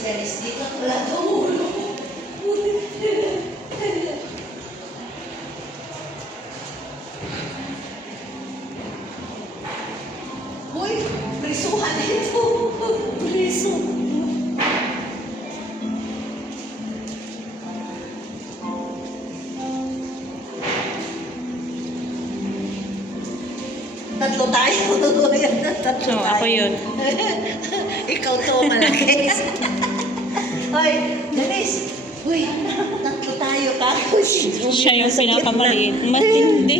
Dennis, dito wala ulo. Uy, prisuhan ito. Priso. Tatlo tayo. Tatlo So, tayo. ako yun. Ikaw to, malaki. Hoy, Dennis. Uy, tatlo tayo. Kako, Siya yung pinakamaliit. Matindi.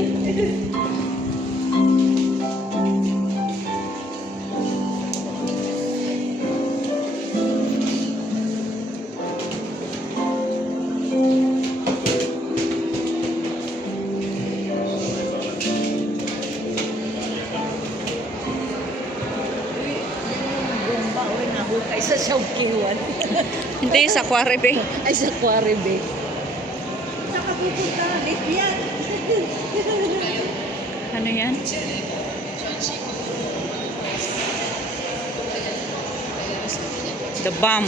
Bomba, uy, nahukay sa Shawkiwan. Hindi, sa Quarebe. Ay, sa Quarebe. Saka pupunta, late yan. Ano yan? The bomb.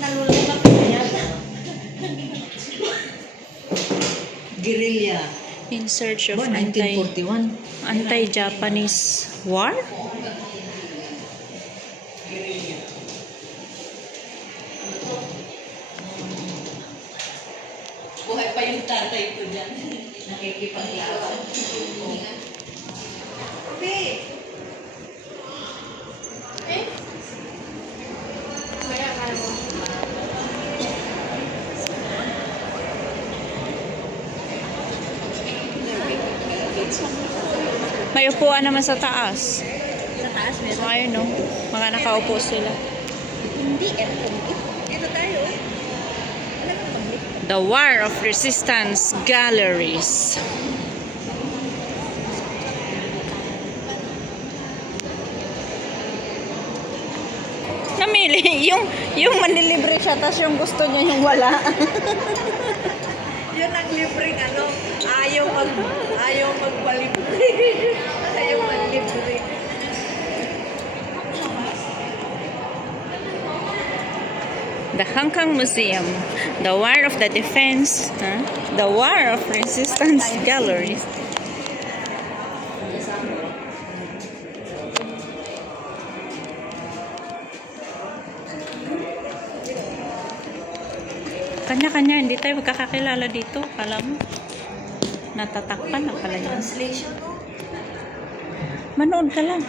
Nalulunga ka na yata. Guerrilla. In search of Ba, 1941? anti-Japanese war? Buhay pa yung tatay ko dyan. Nakikipaglaban. Okay. Eh? Kaya kaya mo. May upuan naman sa taas. Sa taas meron? Ayun, no? Mga nakaupo sila. Hindi, ito tayo. Wala kang pambit. The War of Resistance Galleries. Namili. Yung manlilibre siya, tapos yung gusto niya yung wala. Yun ang libreng ano, ayaw magpalibre. Ayaw maglibre. The Hong Kong Museum. The War of the Defense. The War of Resistance Galleries. Kanya-kanya, hindi tayo magkakakilala dito. Kala mo, natatakpan na pala yan. Translation, no? Manood ka lang.